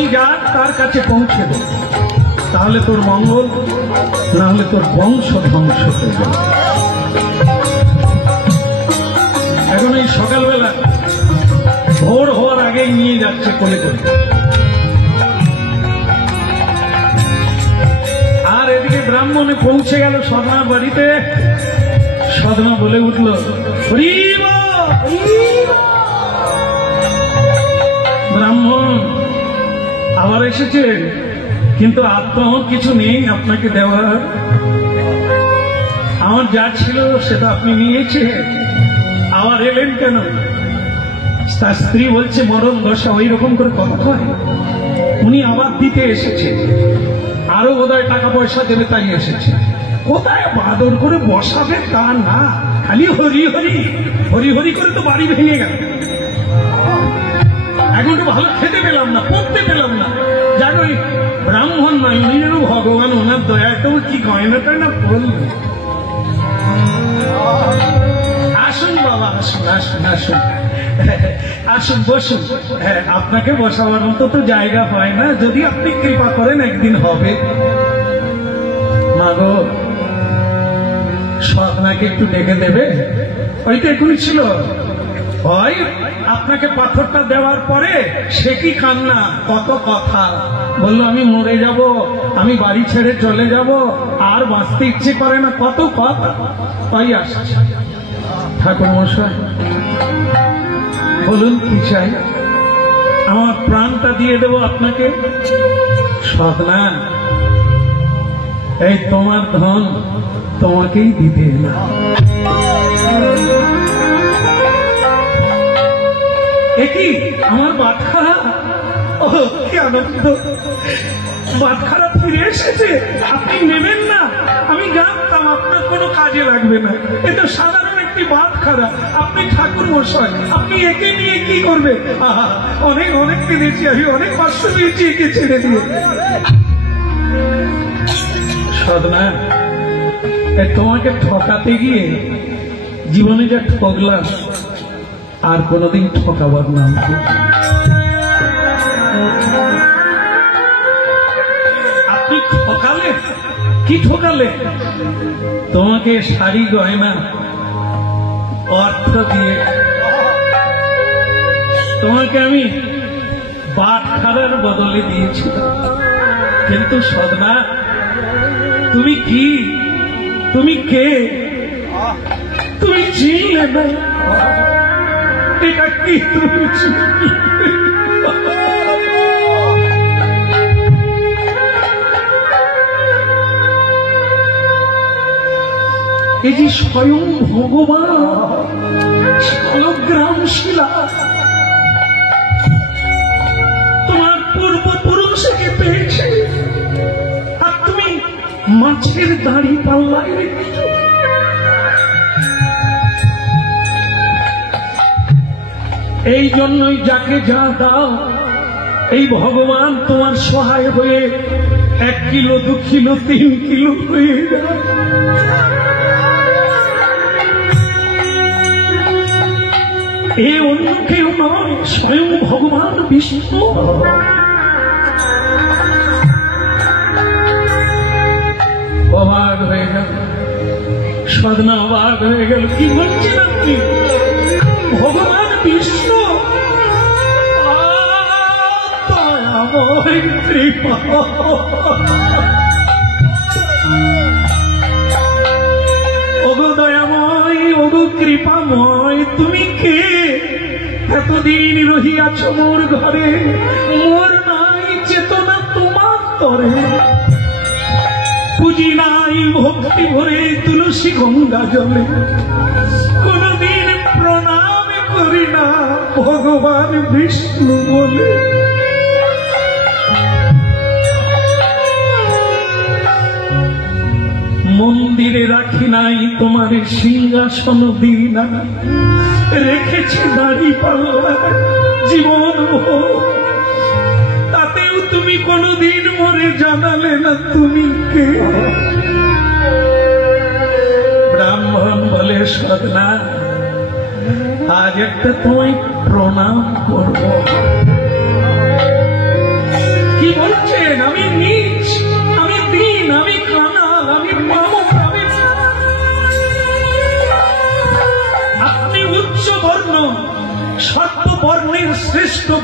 আমি যার তার কাছে পৌঁছে দেব, তাহলে তোর মঙ্গল, না হলে তোর বংশ ধ্বংস হয়ে যাবে। এখন এই সকালবেলা ভোর হওয়ার আগেই নিয়ে যাচ্ছে কোলে করে, আর এদিকে ব্রাহ্মণে পৌঁছে গেল সদনার বাড়িতে। সদনা বলে উঠল, ব্রাহ্মণ আবার এসেছে, কিন্তু আর তো আমার কিছু নেই আপনাকে দেওয়ার। আমার যা ছিল সেটা আপনি নিয়েছে, আবার এলেন কেন? তার স্ত্রী বলছে, মরণ দশা ওই রকম করে কথা কয়, উনি আবার দিতে এসেছে, আরো বোধহয় টাকা পয়সা দেবে তাই এসেছে। কোথায় বাদর করে বসাবে তা না, খালি হরি হরি হরি হরি করে তো বাড়ি ভেঙে গেল। এখন তো ভালো খেতে পেলাম না, পড়তে পেলাম না। যাক ওই ব্রাহ্মণ নয়, উনিরও ভগবান, ওনার দয়াটাও কি গয়নাটা না বলবে। আসুন বাবা, আসুন আসুন আসুন আসুন, বসুন। আপনাকে বসাবার মতো তো জায়গা হয় না, যদি আপনি কৃপা করেন একদিন হবে। মাগো, সদনাকে একটু ডেকে দেবে? ওইটা এখনই ছিল। হয় আপনাকে পাথরটা দেওয়ার পরে সে কি কান্না, কত কথা বললো, আমি মরে যাব, আমি বাড়ি ছেড়ে চলে যাব, আর বাঁচতে ইচ্ছে করে না, কত কথা। তাই আসছে। ঠাকুর মশাই বলুন কি চাই? আমার প্রাণটা দিয়ে দেব আপনাকে। সদনা, এই তোমার ধন তোমাকেই দিতে না। একই আমার বাটখারা, ও কি আনন্দ, বাটখারা ফিরে এসেছে। আপনি নেবেন না? আমি জানতাম আপনার কোনো কাজে লাগবে না, এ তো সাধারণ একটি বাটখারা। আপনি ঠাকুর মশাই, আপনি একে নিয়ে কি করবে? অনেক অনেক কিনেছি আমি, অনেক পার্শ্ব দিয়েছি একে ছেড়ে দিয়ে। সদনা, তোমাকে ঠকাতে গিয়ে জীবনে যা ঠকলাম, আর কোনদিন ঠকাবার নাম। আপনি ঠকালে কি ঠকালে? তোমাকে শাড়ি গয়না অর্থ দিয়ে তোমাকে আমি বাটখারার বদলে দিয়েছিলাম। কিন্তু সদনা, তুমি কি, তুমি কে? তুমি চিনলে না, এটা কি তুমি চিনলে? এই যে স্বয়ং ভগবান শালগ্রাম শিলা, তোমার পূর্বপুরুষকে পেয়েছে, আর তুমি মাছের দাড়ি পাল্লায় রেখেছ। এই জন্যই যাকে যা দাও, এই ভগবান তোমার সহায় হয়ে 1 কিলো 2 কিলো 3 কিলো হয়ে যায়। এ অন্য কেউ নয়, স্বয়ং ভগবান বিষ্ণু। অবাক হয়ে গেল সদনা, অবাক হয়ে গেল। কি বলছেন আপনি? ভগবান বিষ্ণু? দয়াময় কৃপা, ওগো দয়াময়, ওগো কৃপাময়, তুমি কে? এতদিন রহিয়াছ মোর ঘরে, মোর নাই চেতনা তোমার তরে। পুঁজি নাই ভক্তি ভরে তুলসী গঙ্গা জলে, কোনদিন প্রণাম করি না ভগবান বিষ্ণু বলে। মন্দিরে রাখি নাই তোমার সিংহাসন দিই না, রেখেছি দাড়ি পাল্লা জীবন ভোর, তাতেও তুমি কোনদিন মরে জানালে না তুমি কে। ব্রাহ্মণ বলে, সদনা, আজ একটা তোমায় প্রণাম করব।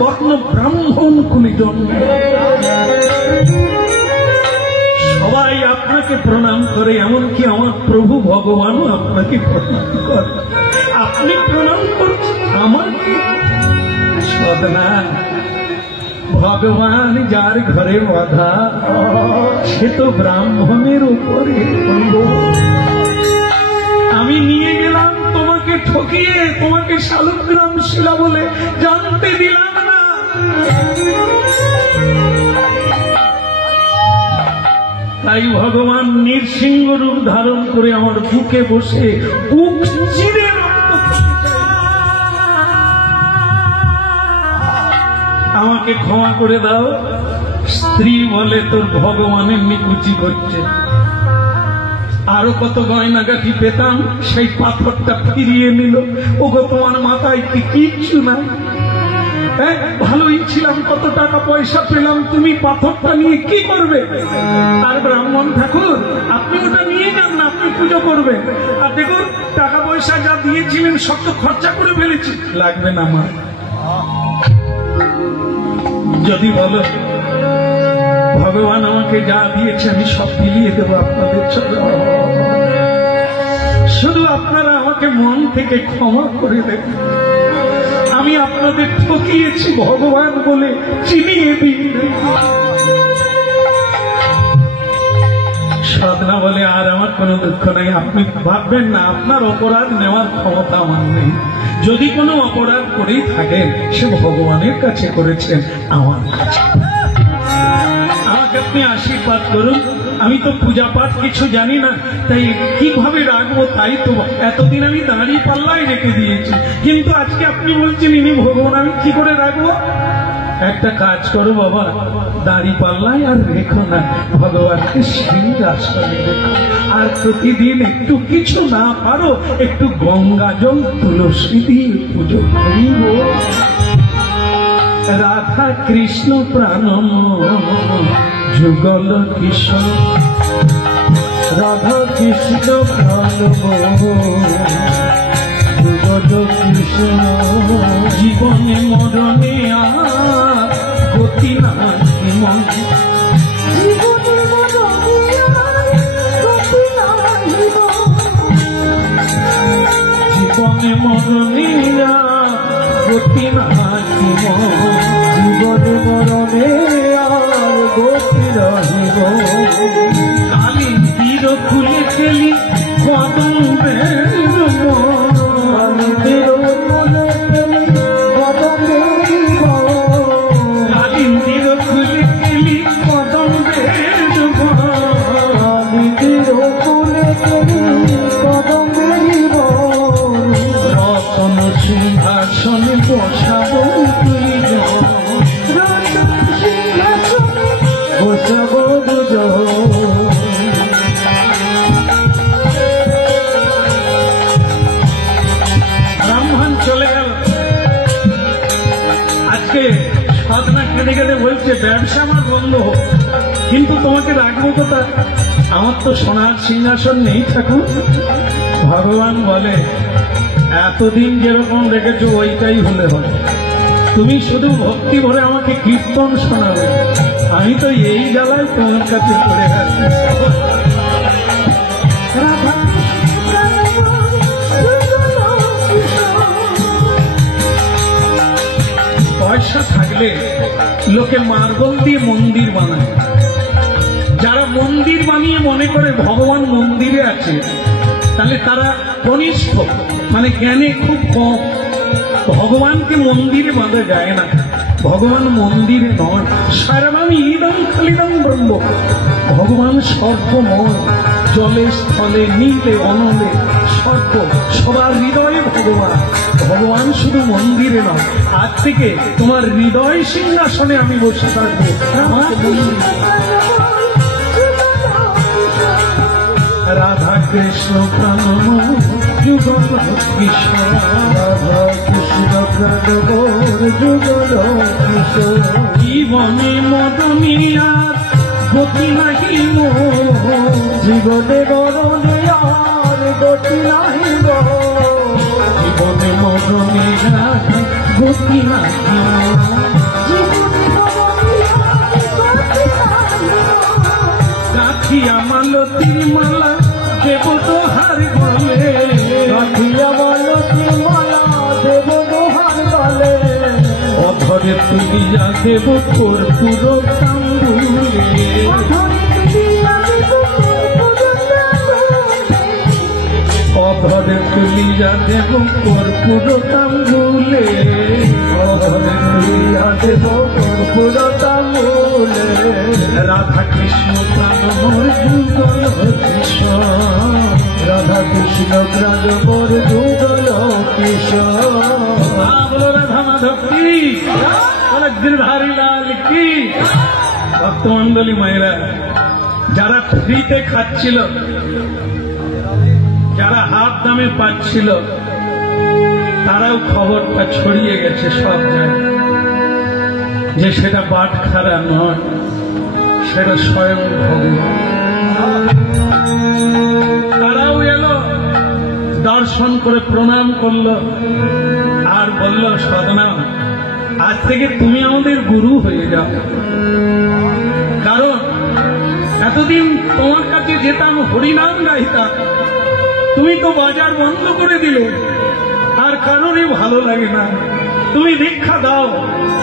বর্ণ ব্রাহ্মণ কুলে জন্ম। সবাই আপনাকে প্রণাম করে, এমনকি আমার প্রভু ভগবানও আপনাকে প্রণাম করে। আপনি প্রণাম করছেন আমার কি? সদনা, ভগবান যার ঘরে বাধা সে তো ব্রাহ্মণের উপরে। আমি নিয়ে গেলাম তোমাকে ঠকিয়ে, তোমাকে শালগ্রাম শিলা বলে জানতে দিলাম না। তাই ভগবান নৃসিংহ রূপ ধারণ করে আমার বুকে বসে বুক চিরে আমাকে ক্ষমা করে দাও। স্ত্রী বলে তোর ভগবানের নিকুচি করছে। আরো কত গয়নাগাটি পেতাম, সেই পাথরটা ফিরিয়ে নিল। ওগো তোমার মাথায় কি কিচ্ছু নাই? ভালোই ছিলাম, কত টাকা পয়সা পেলাম, তুমি পাথরটা নিয়ে কি করবে? আর ব্রাহ্মণ ঠাকুর আপনি ওটা নিয়ে যান না, আপনি পুজো করবেন। আর দেখুন টাকা পয়সা যা দিয়েছিলেন সব তো খরচা করে ফেলেছি, লাগবে না আমার। যদি বলো ভগবান আমাকে যা দিয়েছে আমি সব বিলিয়ে দেবো আপনাদের চরণে, শুধু আপনারা আমাকে মন থেকে ক্ষমা করে দেবেন। আমি আপনাদের ঠকিয়েছি ভগবান বলে চিনিয়ে দিই। সাধনা বলে আর আমার কোনো দুঃখ নেই। আপনি ভাববেন না আপনার অপরাধ নেওয়ার ক্ষমতা আমার নেই। যদি কোনো অপরাধ করেই থাকেন সে ভগবানের কাছে করেছেন, আমার কাছে। আমাকে আপনি আশীর্বাদ করুন। আমি তো পূজা পাঠ কিছু জানি না, তাই কিভাবে রাখবো তাই তো এতদিন আমি দাঁড়িয়ে পাল্লাই রেখে দিয়েছি। কিন্তু আজকে আপনি বলছেন ইনি ভগবান, আমি কি করে রাখবো? একটা কাজ করো বাবা, দাড়ি পাল্লাই আর রেখো না, ভগবানকে সিংহাসনে রেখো। আর প্রতিদিন একটু কিছু না পারো একটু গঙ্গা জল তুলসী দিয়ে পুজো করিব। রাধা কৃষ্ণ প্রাণ যুগল কিশোর, রাধা কৃষ্ণ প্রাণ যুগল কৃষ্ণ। জীবনে মরণে আর গতি নাই মন, জীবনে মরণে আর গতি নাই মন, জীবনে মরণে আর গতি নাই মন, জীবনে মরণে আর গতি রহিব। কালী তীর খুলে খেলি কদম বের সিংহাসনে বসাবো বসাবো। ব্রাহ্মণ চলে গেল। আজকে সাধনা কেঁদে কেঁদে বলছে ব্যবসা আমার বন্ধ হোক, কিন্তু তোমাকে রাখবো কোথায়? আমার তো সোনার সিংহাসন নেই ঠাকুর। ভগবান বলে এতদিন যেরকম রেখেছো ওইটাই হলে হয়। তুমি শুধু ভক্তি ভরে আমাকে কীর্তন শোনাবে, আমি তো এই জ্বালায় তোমার কাছে পড়ে আছি। পয়সা থাকলে লোকে মার্বেল দিয়ে মন্দির বানায়। যারা মন্দির বানিয়ে মনে করে ভগবান মন্দিরে আছে, তাহলে তারা কনিষ্ঠ, মানে জ্ঞানে খুব কম। ভগবানকে মন্দিরে বাঁধা যায় না, ভগবান মন্দিরে নয়। সারাবান ইদম খালিদম ব্রহ্ম, ভগবান সর্বময়, জলে স্থলে নীলে অনলে সর্ব, সবার হৃদয়ে ভগবান। ভগবান শুধু মন্দিরে নয়। আজ থেকে তোমার হৃদয় সিংহাসনে আমি বসে থাকবো। রাধা কৃষ্ণ প্রাণ যুগল কিশোর, রাধা কৃষ্ণ প্রাণ যুগল কিশোর। জীবনে মদনিয়া গতি নাহি মোর, জীবনে মরণে আর গতি নাহি মোর, জীবনে মরণে গোপীনাথ কাঠিয়া মালতীর মালা দেব দোহার গলে, কাঠিয়া মালতীর মালা দেব দোহার গলে, অধরে তুলিয়া দেব কর্পূর তাম্বুলে, অধরে তুলিয়া দেব কর্পূর তাম্বুলে, অধরে তুলিয়া দেব কর্পূর তাম্বুলে, রাধা কৃষ্ণ প্রাণ মোর যুগল কিশোর, রাধা কৃষ্ণ প্রাণ মোর যুগল কিশোর। বলো রাধা মাধব কি, गिरधारी लाल की। ভক্তমন্ডলী মায়েরা, যারা ফ্রিতে খাচ্ছিল, যারা হাত দামে পাচ্ছিল, তারাও খবরটা ছড়িয়ে গেছে সব জায়গায় যে সেটা বাটখারা নয়, সেটা স্বয়ং ভগবান। তারাও এলো, দর্শন করে প্রণাম করলো আর বলল, সদনাম আজ থেকে তুমি আমাদের গুরু হয়ে যাও। কারণ এতদিন তোমার কাছে যেতাম, হরিনাম গাইতাম, তুমি তো বাজার বন্ধ করে দিলে, আর কারণে ভালো লাগে না। তুমি দীক্ষা দাও,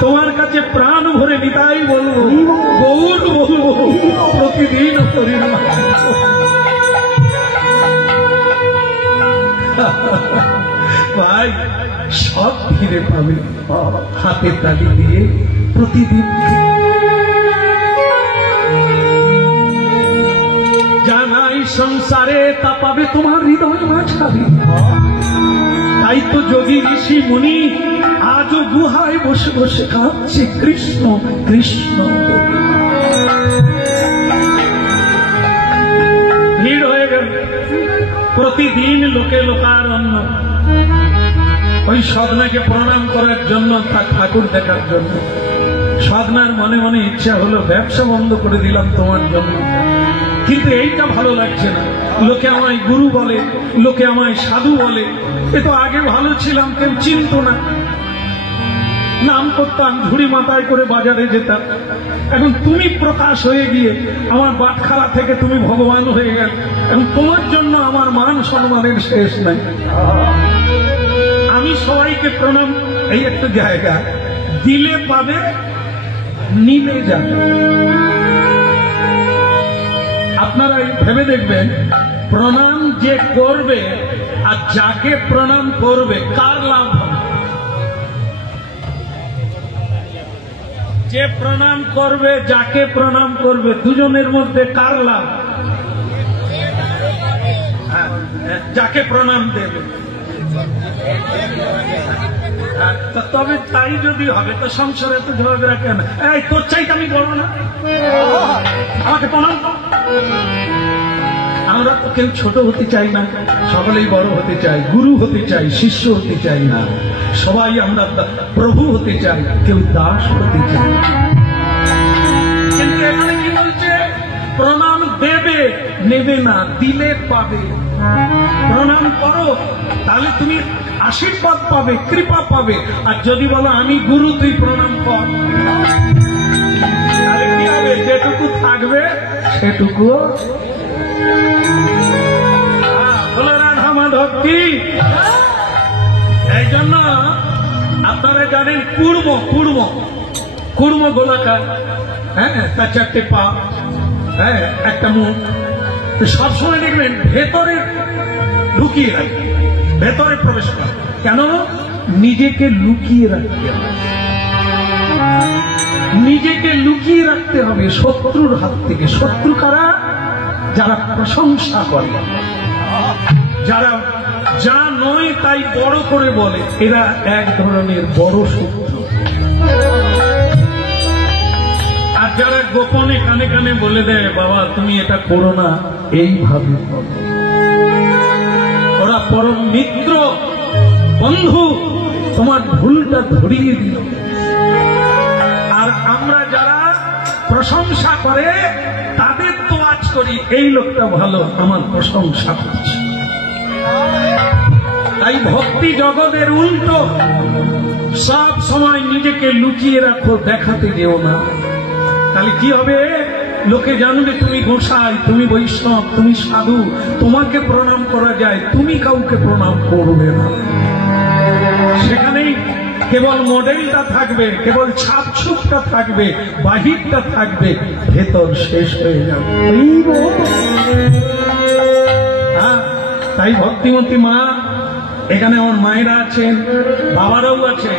তোমার কাছে প্রাণ ভরে নিতাই বলবো, গৌর বলবো, প্রতিদিন হরিনাম। ভাই সব ফিরে পাবে হাতে তালি দিয়ে প্রতিদিন। জানাই সংসারে তা পাবে তোমার হৃদয় মাঝাবে। তাই তো যোগী ঋষি মুনি আজও গুহায় বসে বসে কাঁদছে, কৃষ্ণ কৃষ্ণ। ভিড় হয়ে গেল, প্রতিদিন লোকে লোকারণ্য, ওই সদনাকে প্রণাম করার জন্য, তার ঠাকুর দেখার জন্য। সদনার মনে মনে ইচ্ছা হলো, ব্যবসা বন্ধ করে দিলাম তোমার জন্য, কিন্তু এইটা ভালো লাগছে না। লোকে আমায় গুরু বলে, লোকে আমায় সাধু বলে, এ তো আগে ভালো ছিলাম, কেউ চিনত না। নাম করতাম, ঝুড়ি মাথায় করে বাজারে যেতাম। এখন তুমি প্রকাশ হয়ে গিয়ে আমার বাটখারা থেকে তুমি ভগবান হয়ে গেল, এবং তোমার জন্য আমার মান সম্মানের শেষ নাই। আমি সবাইকে প্রণাম, এই একটা জায়গা, দিলে পাবে, নিলে যাবে। আপনারা ভেবে দেখবেন, প্রণাম যে করবে আর যাকে প্রণাম করবে, কার লাভ হবে? যে প্রণাম করবে, যাকে প্রণাম করবে, দুজনের মধ্যে কার লাভ? যাকে প্রণাম দেবে। তবে তাই যদি হবে তো সংসারে তো ঝগড়া কেন? এই তোর চাইতে আমি বড় না, আমাকে প্রণাম কর। আমরা তো কেউ ছোট হতে চাই না, সকলেই বড় হতে চাই, গুরু হতে চাই, শিষ্য হতে চাই না। সবাই আমরা প্রভু হতে চাই, কেউ দাস হতে চাই। কিন্তু এখানে কি বলছে? প্রণাম দেবে, নেবে না, দিলে পাবে। প্রণাম করো, তাহলে তুমি আশীর্বাদ পাবে, কৃপা পাবে। আর যদি বলো আমি গুরু, তুই প্রণাম কর, তাহলে কি হবে? যেটুকু থাকবে সেটুকু। বলো রাধা মাধব কি। এই জন্য আপনারা জানেন, কুর্ম কুর্ম কুর্ম গোলাকার, হ্যাঁ, তার চারটে পা, হ্যাঁ, একটা মুখ। সবসময় দেখবেন ভেতরে ঢুকিয়ে রাখে, ভেতরে প্রবেশ করে। কেন? নিজেকে লুকিয়ে রাখতে হবে, নিজেকে লুকিয়ে রাখতে হবে শত্রুর হাত থেকে। শত্রু কারা? যারা প্রশংসা করে, যারা যা নয় তাই বড় করে বলে, এরা এক ধরনের বড় শত্রু। আর যারা গোপনে কানে কানে বলে দেয়, বাবা তুমি এটা করো না, এইভাবে ওরা পরম মিত্র, বন্ধু, তোমার ভুলটা ধরিয়ে দিল। আর আমরা যারা প্রশংসা করে তাদের তো আজ করি, এই লোকটা ভালো, আমার প্রশংসা করছে। তাই ভক্তি জগতের উল্টো, সব সময় নিজেকে লুকিয়ে রাখো, দেখাতে যেও না। তাহলে কি হবে? লোকে জানবে তুমি গোসাই, তুমি বৈষ্ণব, তুমি সাধু, তোমাকে প্রণাম করা যায়, তুমি কাউকে প্রণাম করবে না। সেখানেই কেবল মডেলটা থাকবে, কেবল ছাপছুপটা থাকবে, বাহিরটা থাকবে, ভেতর শেষ হয়ে যাবে। হ্যাঁ, তাই ভক্তিমতী মা, এখানে আমার মায়েরা আছেন, বাবারাও আছে,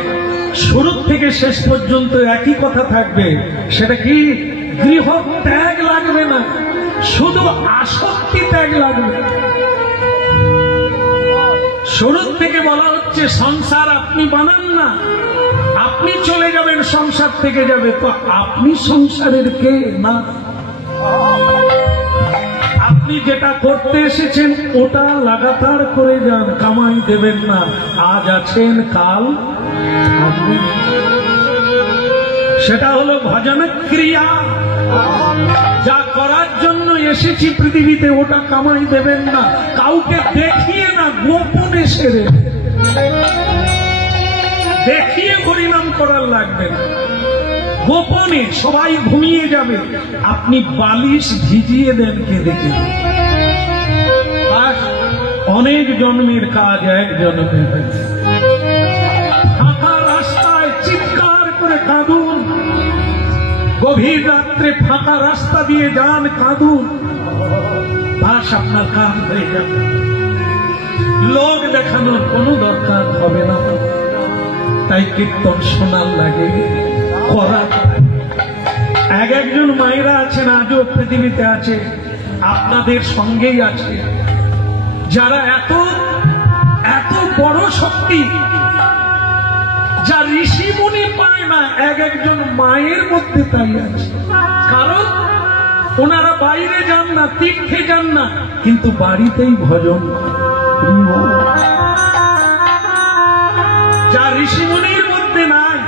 শুরু থেকে শেষ পর্যন্ত একই কথা থাকবে। সেটা কি? গৃহ ত্যাগ লাগবে না, শুধু আসক্তি ত্যাগ লাগবে। শুরু থেকে বলা হচ্ছে সংসার আপনি বানান না, আপনি চলে যাবেন, সংসার থেকে যাবে। তো আপনি সংসারের কে? না, আপনি যেটা করতে এসেছেন ওটা লাগাতার করে যান, কামাই দেবেন না। আজ আছেন, কাল থাকবেন। সেটা হলো ভজন ক্রিয়া। যা করার জন্য এসেছি পৃথিবীতে ওটা কামাই দেবেন না, কাউকে দেখিয়ে না, গোপনে সেরে দেখিয়ে হরিনাম করার লাগবে না। গোপনে সবাই ঘুমিয়ে যাবে, আপনি বালিশ ভিজিয়ে দেন কেঁদে কেঁদে। অনেক জন্মের কাজ এক জন্মে। ফাঁকা রাস্তায় চিৎকার করে কাঁদুন, গভীর রাত্রে ফাঁকা রাস্তা দিয়ে যান, কাঁদুন, বাস আপনার কাজ হয়ে যাবে। লোক দেখানোর কোনো দরকার হবে না। তাই কীর্তন শোনার লাগে, করার। এক একজন মায়েরা আছেন, আজও পৃথিবীতে আছে, আপনাদের সঙ্গেই আছে, যারা এত এত বড় শক্তি যা ঋষি মুনি পায় না, এক একজন মায়ের মধ্যে তাই আছে। কারণ ওনারা বাইরে যান না, তীর্থে যান না, কিন্তু বাড়িতেই ভজন। যা ঋষি মুনির মধ্যে নাই,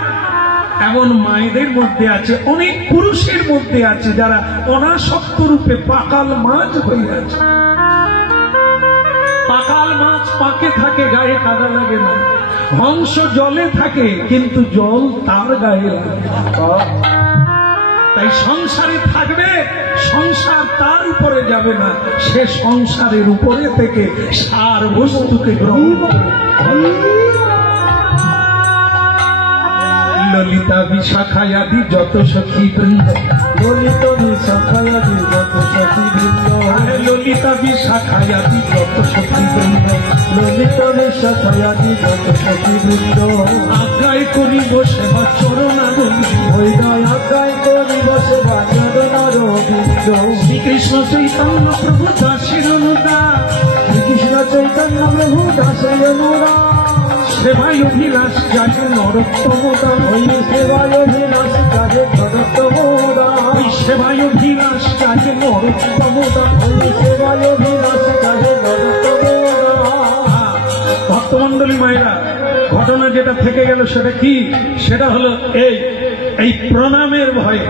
এমন মায়েদের মধ্যে আছে, অনেক পুরুষের মধ্যে আছে, যারা অনাসক্ত রূপে পাকাল মাছ হয়ে আছে। পাকাল মাছ পাকে থাকে, গায়ে কাদা লাগে না। হংস জলে থাকে, কিন্তু জল তার গায়ে লাগে। তাই সংসারে থাকবে, সংসার তার উপরে যাবে না, সে সংসারের উপরে থেকে সার বস্তুকে গ্রহণ করে। ললিতা বিশাখায়াদি যত সখী বৃন্দ, ললিতা বিশাখায়াদি যত সখী বৃন্দ, ললিতা বিশাখায়াদি যত সখী বৃন্দ, ললিতা বিশাখায়াদি যত সখী বৃন্দ, আজ্ঞায় করিব সেবা চরণারবিন্দ, হইদায় আজ্ঞায় করিব সেবা চরণারবিন্দ। শ্রীকৃষ্ণ চৈতন্য প্রভু দাসের অনুদান, শ্রীকৃষ্ণ চৈতন্য প্রভু দাসের অনুদান, সেবায় অভিলাষ জাগে নরোত্তম দান, সেবায় অভিলাষ জাগে নরোত্তম দান, সেবায় অভিলাষ জাগে নরোত্তম দান, সেবায় অভিলাষ জাগে নরোত্তম দান। ভক্তমন্ডলী মায়েরা, ঘটনা যেটা থেকে গেল সেটা কি? সেটা হলো এই প্রণামের ভয়ে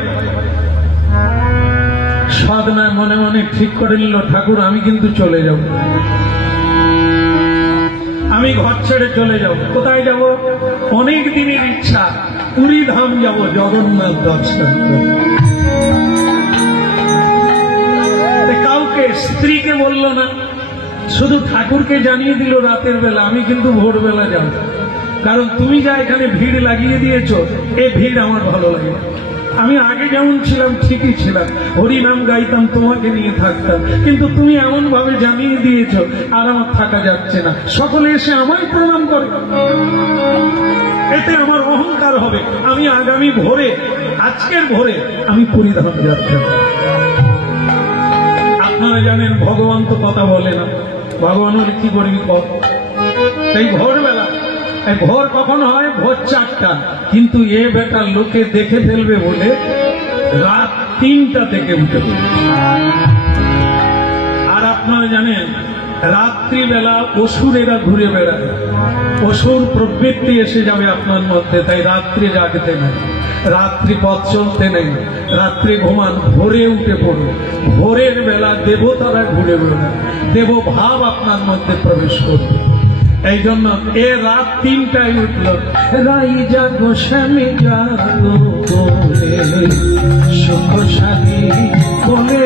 সাধনায় মনে মনে ঠিক করে নিল, ঠাকুর আমি কিন্তু চলে যাব, আমি ঘর ছেড়ে চলে যাব। কোথায় যাব? অনেক দিনের ইচ্ছা, পুরী ধাম যাব, জগন্নাথ দর্শন। কাউকে, স্ত্রীকে বলল না, শুধু ঠাকুরকে জানিয়ে দিল রাতের বেলা, আমি কিন্তু ভোরবেলা যাব। কারণ তুমি যা এখানে ভিড় লাগিয়ে দিয়েছ, এই ভিড় আমার ভালো লাগে। আমি আগে যেমন ছিলাম ঠিকই ছিলাম, হরিনাম গাইতাম, তোমাকে নিয়ে থাকতাম, কিন্তু তুমি এমন ভাবে জানিয়ে দিয়েছ আর আমার থাকা যাচ্ছে না। সকলে এসে আমায় প্রণাম করে, এতে আমার অহংকার হবে। আমি আগামী ভোরে, আজকের ভোরে আমি পুরীধাম যাচ্ছি। আপনারা জানেন ভগবান তো কথা বলে না, ভগবান হলে কি করবি কর। তাই ভোরবেলা, ভোর কখন হয়? ভোর 4টা। কিন্তু এ বেটা লোকে দেখে ফেলবে বলে রাত 3টা থেকে উঠে পড়ে। আর আপনারা জানেন রাত্রিবেলা অসুরেরা ঘুরে বেড়ায়, অসুর প্রবৃত্তি এসে যাবে আপনার মধ্যে। তাই রাত্রি জাগতে নেই, রাত্রি পথ চলতে নেই, রাত্রি ঘুমান, ভোরে উঠে পড়ুন। ভোরের বেলা দেবতারা ঘুরে বেড়ায়, দেব ভাব আপনার মধ্যে প্রবেশ করবে। এই জন্য এ রাত 3টায় উঠলো, রাই জাগো স্বামী জাগো বলে সুখ শাদী বলে,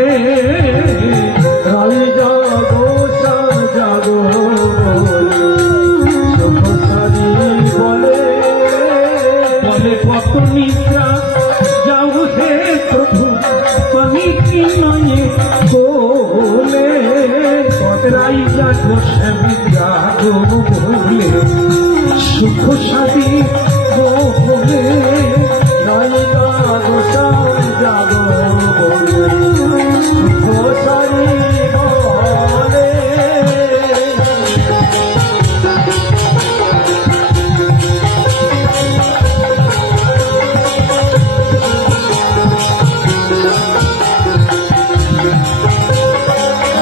রাই জাগো জাগো বলে সুখ শাদী বলে, বলে কত নিদ্রা যাও হে প্রভু আমি কি নয় বলে, রাই জাগো স্বামী জাগো বলে সুখ শাদী বলে, রাই জাগো জাগো বলে সুখ শাদী বলে।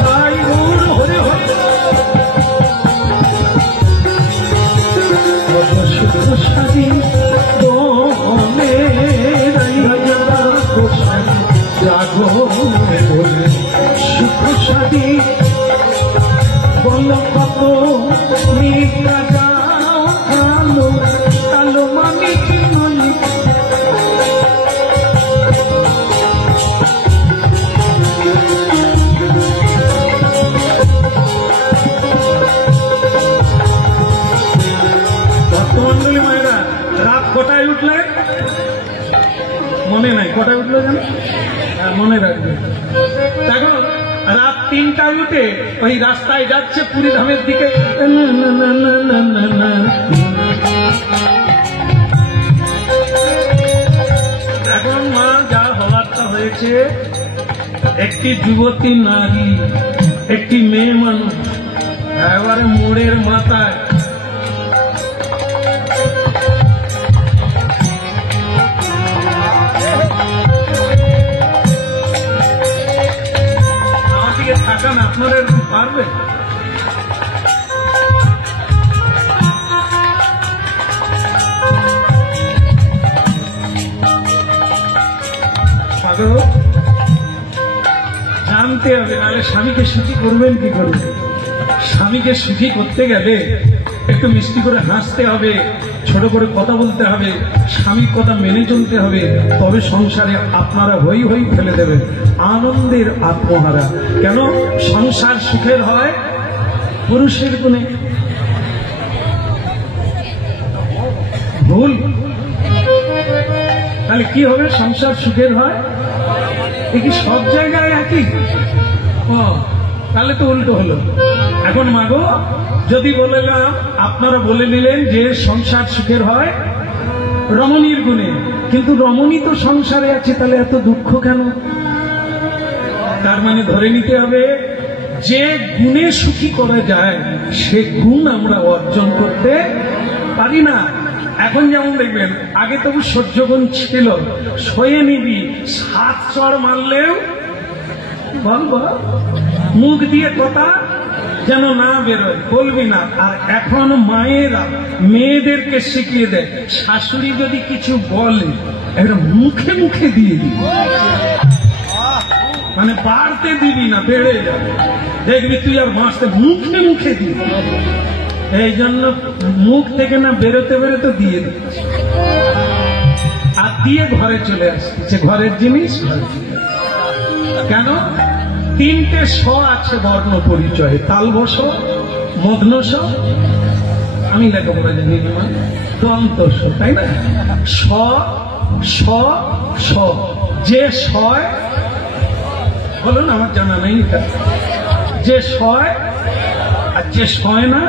রাই গৌর হরে হরে সুখ শাদী বলে, রাই জাগো স্বামী জাগো বলে সুখ শাদী বল, কত নিদ্রা যাও কালো কালো মামি কি নয়, ভক্তমন্ডলী মায়েরা রাত কটায় উঠলে মনে নাই, কটায় উঠলো জানো? মনে রাখবে। দেখো রাত 3টায় উঠে ওই রাস্তায় যাচ্ছে পুরী ধামের দিকে, এখন মা যা হওয়ারটা হয়েছে, একটি যুবতী নারী, একটি মেয়ে মানুষ এবারে মোড়ের মাথায় থাকা না, আপনারা এরকম পারবে? জানতে হবে, নাহলে স্বামীকে সুখী করবেন কি করবেন? স্বামীকে সুখী করতে গেলে একটু মিষ্টি করে হাসতে হবে, ছোট করে কথা বলতে হবে, স্বামীর কথা মেনে চলতে হবে, তবে সংসারে আপনারা হই হই ফেলে দেবেন, আনন্দের আত্মহারা। কেন? সংসার সুখের হয় পুরুষের গুণে। ভুল? তাহলে কি হবে? সংসার সুখের হয় এ কি সব জায়গায় একই? তাহলে তো উল্টো হলো। এখন মাগো যদি বললাম, আপনারা বলে নিলেন যে সংসার সুখের হয় রমণীর গুণে, কিন্তু রমণী তো সংসারে আছে, তাহলে এত দুঃখ কেন? তার মানে ধরে নিতে হবে যে গুণে সুখী করা যায় সে গুণ আমরা অর্জন করতে পারি না। এখন যেমন দেখবেন, আগে তবু সহ্য গুণ ছিল, সয়ে নিবি, 7 চড় মারলেও বলব, মুখ দিয়ে কথা যেন না বেরোয়, বলবি না। আর এখন মায়েরা মেয়েদেরকে শিখিয়ে দেয়, শাশুড়ি যদি কিছু বলে একটা মুখে মুখে দিয়ে দিবি, মানে বাড়তে দিবি না, বেড়ে যাবে, দেখবি তুই আর বাঁচতে, মুখে মুখে দিবি। এই জন্য মুখ থেকে না বেরোতে বেরোতে দিয়ে দিচ্ছে, আর দিয়ে ঘরে চলে আসছে, ঘরের জিনিস কেন? 3টে স আছে বর্ণ পরিচয়, তালবস, মধ্নস, আমি লেখাপড়া জানি না, দন্ত স, তাই না? স স স, যে সয় বলুন, আমার জানা নেই, যে সয় আর যে সয় না,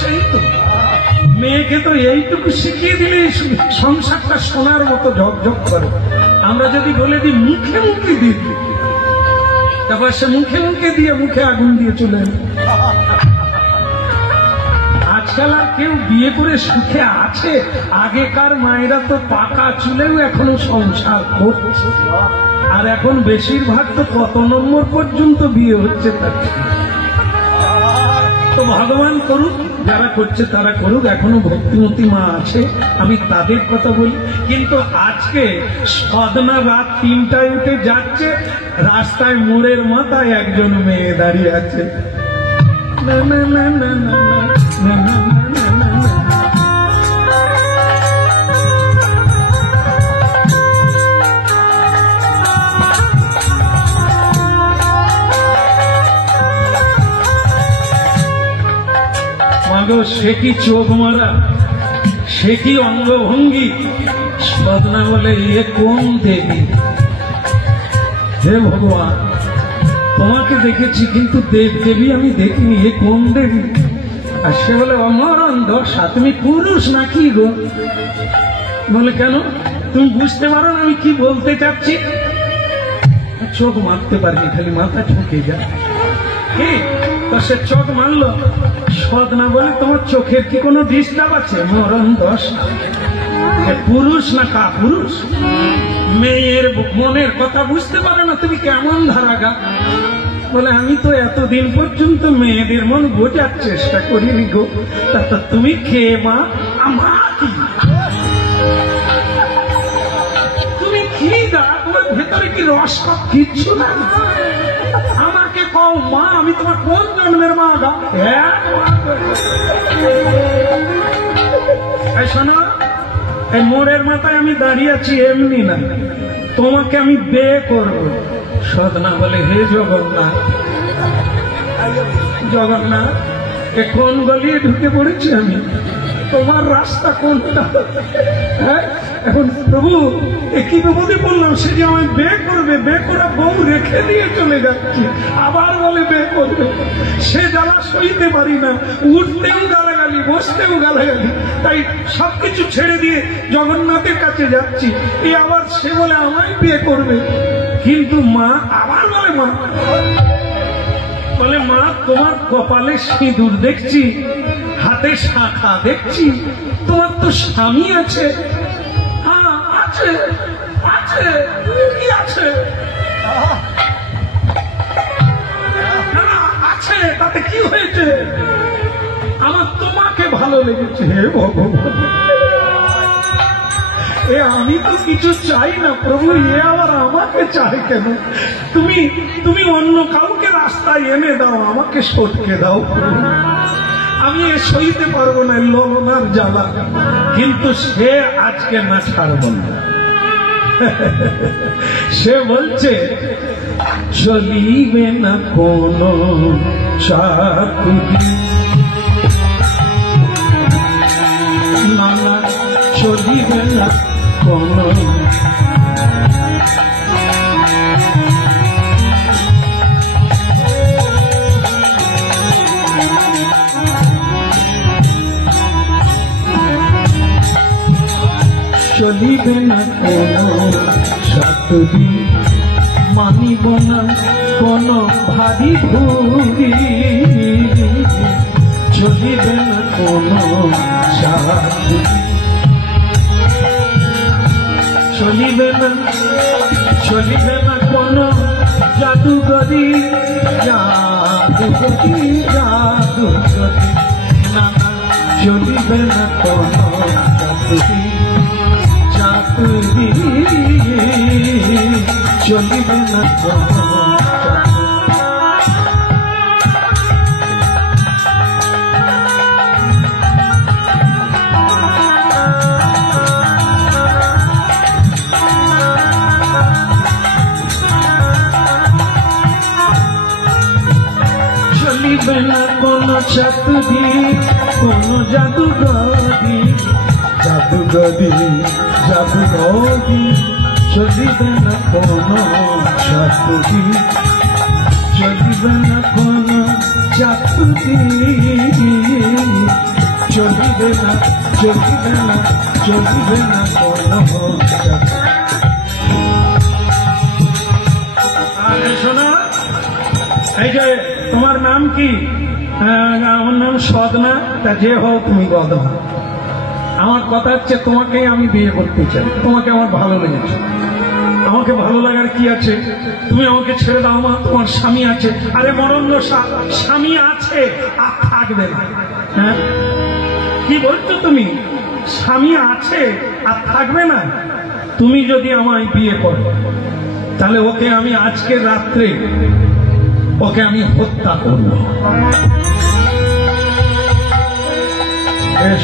সেই তো। মেয়েকে তো এইটুকু শিখিয়ে দিলে সংসারটা সোনার মতো ঝকঝক করে। আমরা যদি বলে দিই মুখে মুখে দিই, তারপর সে মুখে মুখে দিয়ে মুখে আগুন দিয়ে চলে এলো। আজকাল আর কেউ বিয়ে করে সুখে আছে? আগেকার মায়েরা তো পাকা চুলেও এখনো সংসার করছে, আর এখন বেশিরভাগ তো কত নম্বর পর্যন্ত বিয়ে হচ্ছে তার। তো ভগবান করুক, যারা করছে তারা করুক, এখনো ভক্তিমতী মা আছে, আমি তাদের কথা বলি। কিন্তু আজকে সদনা রাত 3টায় উঠে যাচ্ছে, রাস্তায় মোড়ের মাথায় একজন মেয়ে দাঁড়িয়ে আছে, না না না না না, সে কি চোখ মারা, সে কি অঙ্গভঙ্গি, সদনা বলে এ কোন দেবী? হে ভগবান, তোমাকে দেখেছি কিন্তু দেব দেবী আমি দেখিনি, এ কোন দেবী? আর সে বলে অমরণ দশা, তুমি পুরুষ নাকি গো? বলে কেন, তুমি বুঝতে পারো না আমি কি বলতে চাচ্ছি? চোখ মারতে পারিনি, খালি মাথা ঠকে যায়। কি তা সে চোখ মারলো, সদনা বলে তোমার চোখের কি কোনো ডিস্টার্ব আছে? মরণ দশা, পুরুষ না কা পুরুষ? মেয়ের মনের কথা বুঝতে পারো না, তুমি কেমন ধারাগা? বলে আমি তো এতদিন পর্যন্ত মেয়েদের মন বোঝার চেষ্টা করিনি গো। তা তুমি খেয়ে মা আমার তুমি কি দা, তোমার ভেতরে কি রস কিচ্ছু না? আমাকে কও মা, আমি তোমার কোন জন্মের মা গা? শোনো, এই মোড়ের মাথায় আমি দাঁড়িয়ে আছি এমনি না, তোমাকে আমি বিয়ে করবো। সদনা বলে হে জগন্নাথ, জগন্নাথ এ কোন গলিয়ে ঢুকে পড়েছি আমি? তোমার রাস্তা কোনটা? হ্যাঁ এখন প্রভু এ কি বিপদে বললাম, সে যে আমায় বিয়ে করবে, বিয়ে করা বউ রেখে দিয়ে চলে যাচ্ছি, আবার বলে বিয়ে করবে। সে জ্বালা সইতে পারি না, উঠতেও গালাগালি, বসতেও গালাগালি, তাই সবকিছু ছেড়ে দিয়ে জগন্নাথের কাছে যাচ্ছি। এই আবার সে বলে আমায় বিয়ে করবে, কিন্তু মা আবার বলে মা, বলে মা তোমার কপালে সিঁদুর দেখছি, হাতে শাখা দেখছি, তোমার তো স্বামী আছে। হ্যাঁ আছে, আছে, কি আছে? না আছে, তাতে কি হয়েছে? আমার তোমাকে ভালো লেগেছে। হে ভগবান, এ আমি তো কিছু চাই না প্রভু, এ আবার আমাকে চাই কেন? তুমি অন্য কাউকে রাস্তায় এনে দাও, আমাকে সটকে দাও প্রভু। আমি এ সইতে পারবো না ললনার জ্বালা, কিন্তু সে আজকে না ছাড়ব না। সে বলছে চলিবে না কোন চাকুরি, না না চলিবে না কোন, চলিবে না কোন সাতুরি, মানিব না কোন ভারী ভুরি, চলিবে না কোন সাতুরি, চলিবে না, চলিবে না কোন জাদুগরি, জাদুগরি, জাদুগরি, না চলিবে না কোন জাদুগরি, জাদুগরি, চলিবে না কোন। চলিবে না কোন চাতুরি, কোন জাদুগরি, জাদুগরি, জাদুগরি, চলিবে না কোন চাতুরি, চলিবে না কোন চাতুরি, চলিবে না, চলিবে না, চলিবে না কোন চাতুরি। শোনো, এই যে তোমার নাম কি? আমার নাম সদনা। তা যে হও তুমি গদনা, আমার কথা হচ্ছে তোমাকেই আমি বিয়ে করতে চাই, তোমাকে আমার ভালো লেগেছে। আমাকে ভালো লাগার কি আছে? তুমি আমাকে ছেড়ে দাও মা, তোমার স্বামী আছে। আরে মরণ স্বামী আছে আর থাকবে না। হ্যাঁ কি বলছো তুমি? স্বামী আছে আর থাকবে না? তুমি যদি আমায় বিয়ে করো তাহলে ওকে আমি আজকের রাত্রে ওকে আমি হত্যা করব।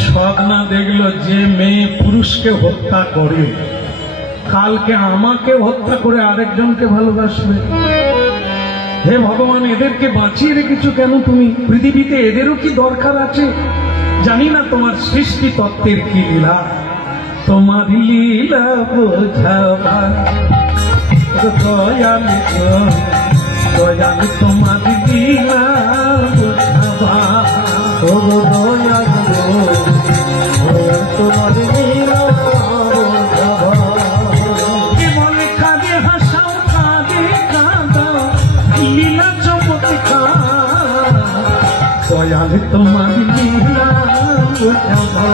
সদনা দেখলো যে মেয়ে পুরুষকে হত্যা করে কালকে আমাকে হত্যা করে আরেকজনকে ভালোবাসবে। হে ভগবান, এদেরকে বাঁচিয়ে রেখেছো কেন তুমি? পৃথিবীতে এদেরও কি দরকার আছে? জানি না তোমার সৃষ্টি তত্ত্বের কি লীলা, তোমার লীলা বোঝাবা দয়ালু দয়ালু, তোমার লীলা বোঝাবা ও দয়ালু তোমার লীলা বোঝাবা। কে বলে কাঁদে হাসাও কাঁদে কাঁদা লীলা চমৎকার, দয়ালু তোমার লীলা বোঝাবা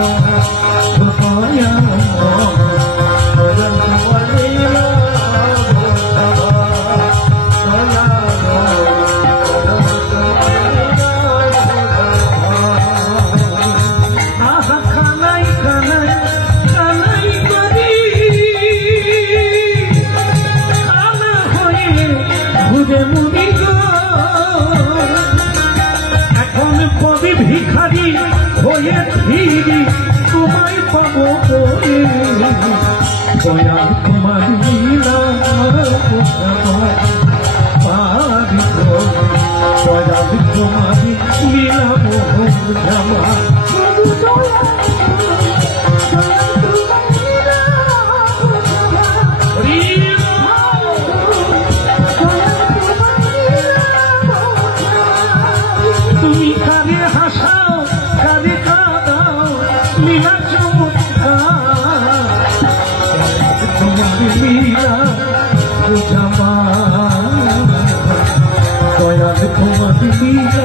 দয়ালু তোমার লীলা আহা কানাই কানাই কানাই করি কানা হইলে ঘুরে মুড়ি গো, এখন কবি ভিখারি হয়ে ফিরি তোমায় পাবো বলে, দয়া তোমার লীলা বোঝাবা পারি গো, দয়া তোমার লীলা বোঝাবা। তুমি কাঁদে হাসাও কাঁদে কাঁদাও লীলা চমৎকার, তোমার লীলা বোঝাবা দয়াল তোমার লীলা।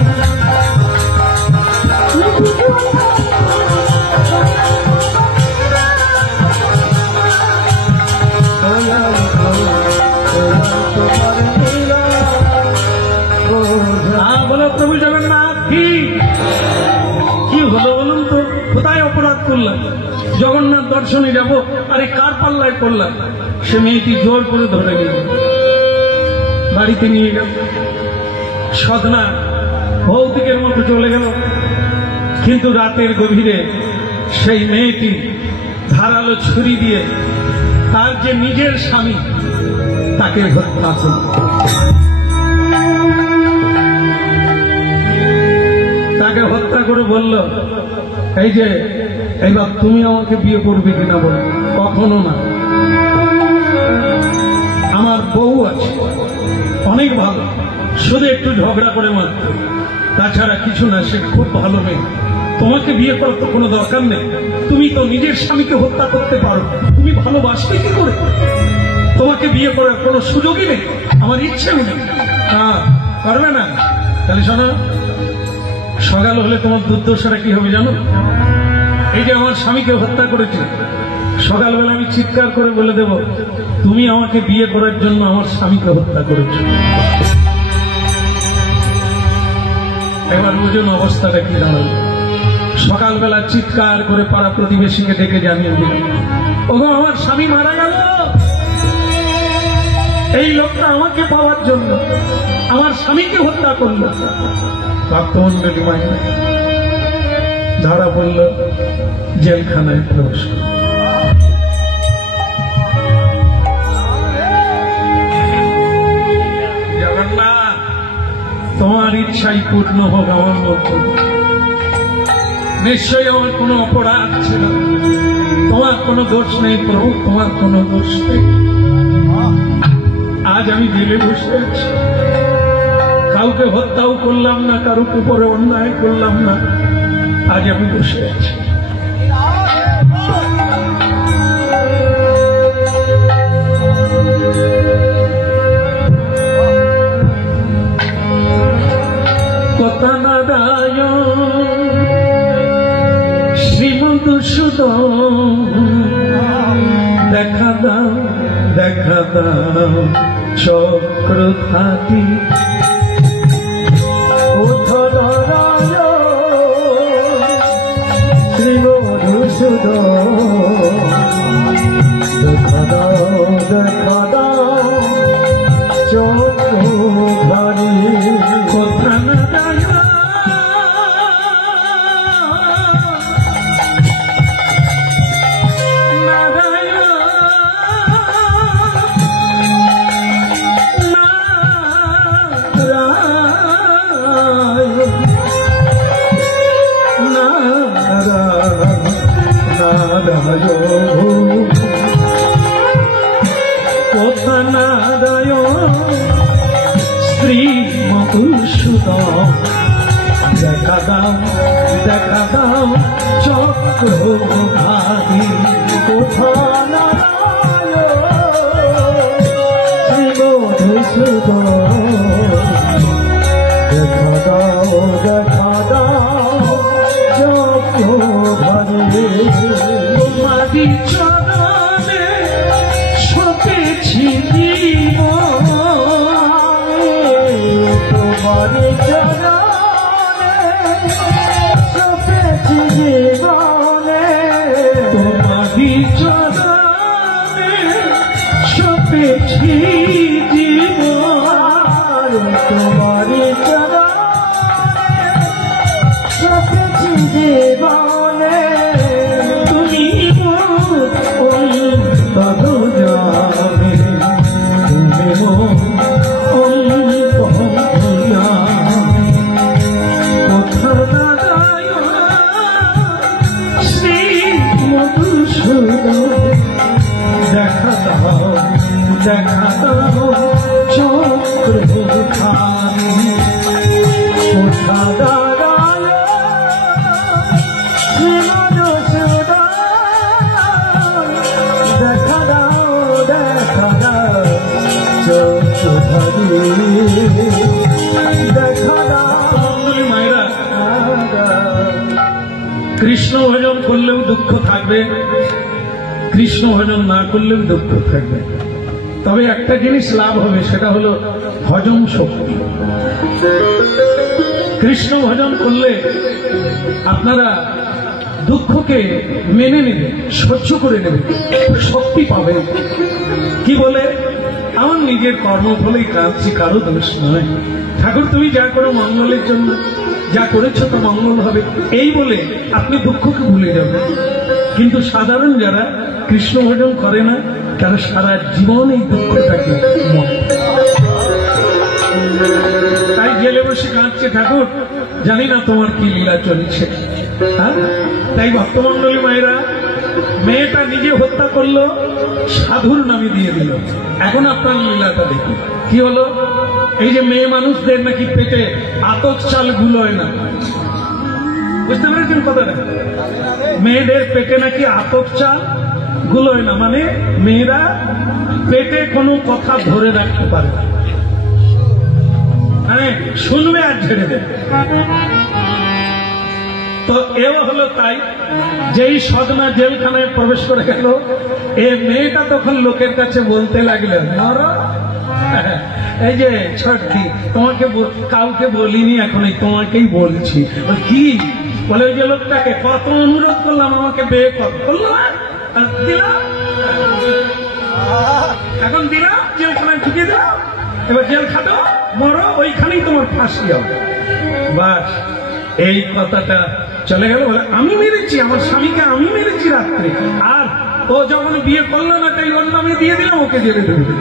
বলো প্রভু জগন্নাথ কি হলো বলুন তো? কোথায় অপরাধ করলাম? জগন্নাথ দর্শনে যাব, আরে কার পাল্লায় পড়লাম? সে মেয়েটি জোর করে ধরে নিল, বাড়িতে নিয়ে গেল। সদনা ভৌতিকের মতো চলে গেল, কিন্তু রাতের গভীরে সেই মেয়েটি ধারালো ছুরি দিয়ে তার যে নিজের স্বামী তাকে হত্যা করল। তাকে হত্যা করে বলল, এই যে এইবার তুমি আমাকে বিয়ে করবে কিনা বলো। কখনো না, আমার বউ আছে অনেক ভালো, শুধু একটু ঝগড়া করে মাত্র, তাছাড়া কিছু না, সে খুব ভালো মেয়ে, তোমাকে বিয়ে করার তো কোনো দরকার নেই, তুমি তো নিজের স্বামীকে হত্যা করতে পারো, তুমি ভালোবাসবে কি করে? তোমাকে বিয়ে করার কোনো সুযোগই নেই, আমার ইচ্ছেও নেই। হ্যাঁ, পারবে না? তাহলে শোনো, সকাল হলে তোমার দুর্দশাটা কি হবে জানো? এই যে আমার স্বামীকে হত্যা করেছে, সকালবেলা আমি চিৎকার করে বলে দেব, তুমি আমাকে বিয়ে করার জন্য আমার স্বামীকে হত্যা করেছো। এবার বুঝুন অবস্থাটা কি দাঁড়ালো। সকালবেলা চিৎকার করে পাড়া প্রতিবেশীকে ডেকে জানিয়ে দিল, ওগো আমার স্বামী মারা গেল, এই লোকটা আমাকে পাওয়ার জন্য আমার স্বামীকে হত্যা করলো। ভক্তমন্ডলী মাইনা ধরা পড়ল, জেলখানায় প্রবেশ করল। জগন্নাথ, তোমার ইচ্ছাই পূর্ণ হোক আমার মধ্যে। নিশ্চয়ই আমার কোনো অপরাধ ছিল, তোমার কোনো দোষ নেই প্রভু, তোমার কোনো দোষ নেই। আজ আমি জেলে বসে আছি, কাউকে হত্যাও করলাম না, কারোর উপরে অন্যায় করলাম না, আজ আমি বসে আছি। কথা নারায়ণ শ্রীমধুসূদন, দেখা দাও দেখা দাও চক্রধাতি, শ্রীমধুসূদন, দেখা দাও দেখা দাও চক্রধারী। কথা নারায়ণ কোথা নারায়ণ শ্রী মধুসূদন দেখা দাও চক্রধারী কোথা নারায়ণ শ্রী মধুসূদন দেখা দাও চক্রধারী তোমারি চরণে সপেছি জীবন তোমারি চরণে সপেছি জীবনে তোমারি চরণে সপেছি জীবন তোমারি চরণে সপেছি জীবনে তুমি ওই তদু যাবে তুমি ওই পহয়া কোথা নারায়ণ শ্রী মধুসূদন দেখা দাও চক্রধারী কোথা দাঁড়ায় শ্রী মধুসূদন দেখা দাও চক্রধারী দেখা মঙ্গলী মায়েরা দাও কৃষ্ণ ভজন করলেও দুঃখ থাকবে, কৃষ্ণ ভজন না করলেও দুঃখ থাকবে। তবে একটা জিনিস লাভ হবে, সেটা হলো হজম শক্তি। কৃষ্ণ ভজন করলে আপনারা দুঃখকে মেনে নেবেন, সহ্য করে নেবেন, শক্তি পাবেন। কি বলে, আমার নিজের কর্মফলেই কাঁদছি, কারো দোষ নয়। ঠাকুর তুমি যা করো মঙ্গলের জন্য, যা করেছ তো মঙ্গল হবে, এই বলে আপনি দুঃখকে ভুলে যাবেন। কিন্তু সাধারণ যারা কৃষ্ণ ভজন করে না, তারা সারা জীবন এই দুঃখটাকে মনে। তাই জেলে বসে কাঁদছে, ঠাকুর জানি না তোমার কি লীলা চলছে। হ্যাঁ, তাই ভক্তমন্ডলী মায়েরা, মেয়েটা নিজে হত্যা করলো, সাধুর নামে দিয়ে দিল। এখন আপনার লীলাটা দেখুন কি হলো। এই যে মেয়ে মানুষদের নাকি পেটে আতপ চাল গুলোয় না, বুঝতে পেরেছেন কথাটা? মেয়েদের পেটে নাকি আতপ চাল গুলোয় না, মানে মেয়েরা পেটে কোনো কথা ধরে রাখতে পারে না, মানে শুনবে আর ছেড়ে দেবে। তো এও হলো তাই, যেই সদনা জেলখানায় প্রবেশ করে গেল, এ মেয়েটা তখন লোকের কাছে বলতে লাগলেন, এই যে ছটকি তোমাকে কাউকে বলিনি, এখন তোমাকেই বলছি। কি বলে, ওই যে লোকটাকে কত অনুরোধ করলাম আমাকে বিয়ে করলো, দিলাম, এখন দিলাম, জেলখানায় ঢুকিয়ে দিলাম, এবার জেল খাটো, মরো, ওইখানেই তোমার ফাঁসি হবে। বাস, এই কথাটা চলে গেল। বলে আমি মেরেছি আমার স্বামীকে, আমি মেরেছি রাত্রে, আর ও যখন বিয়ে করলো না তাই ওর নামে দিয়ে দিলাম, ওকে জেলে ঢুকবে।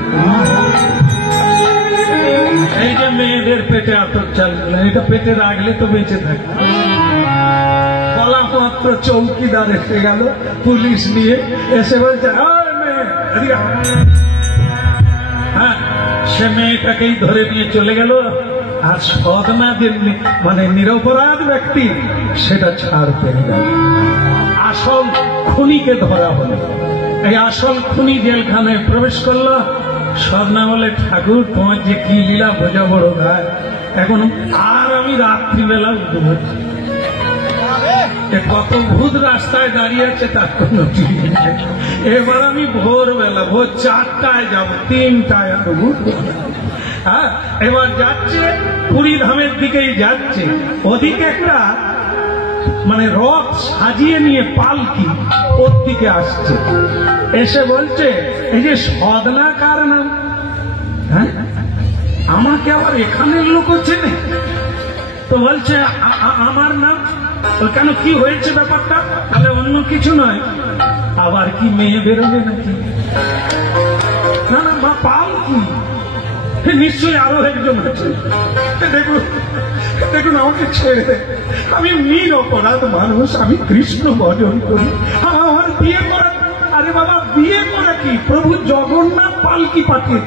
এই যে মেয়েদের পেটে আতপ চাল, এটা পেটে রাখলে তো বেঁচে থাকে। বলা মাত্র চৌকিদার এসে গেল, পুলিশ নিয়ে এসে বলছে, হ্যাঁ, সে মেয়েটাকেই ধরে নিয়ে চলে গেল। আর সদনা যে মানে নিরপরাধ ব্যক্তি, সেটা ছাড় পেয়ে গেল। আসল খুনিকে ধরা হলো। এই আসল খুনি জেলখানায় প্রবেশ করলো। সদনা বলে, ঠাকুর তোমার যে কি লীলা বোঝা বড় ভাই, এখন আর আমি রাত্রিবেলা ঘুমোচ্ছি। কত ভূত রাস্তায় দাঁড়িয়ে আছে তার কোনো ঠিক নেই। এবার আমি ভোরবেলা, ভোর 4টায় যাব, 3টায় আর ঘুরবো। হ্যাঁ, এবার যাচ্ছে পুরী ধামের দিকেই যাচ্ছে, ওদিকে একটা মানে রথ সাজিয়ে নিয়ে পালকি ওর দিকে আসছে। এসে বলছে, এই যে সদনা কার নাম? হ্যাঁ, আমাকে আবার এখানের লোক চেনে। তো বলছে আমার নাম। কেন, কি হয়েছে ব্যাপারটা? তাহলে অন্য কিছু নয়, আবার কি মেয়ে বেরোবে নাকি? না না, মা পালকি, নিশ্চয়ই আরো একজন আছে। দেখুন দেখুন, আমাকে ছেড়ে দে, আমি নিরপরাধ মানুষ, আমি কৃষ্ণ ভজন করি, আমার বিয়ে করার আরে বাবা বিয়ে করে কি, প্রভু জগন্নাথ পালকি পাঠিয়ে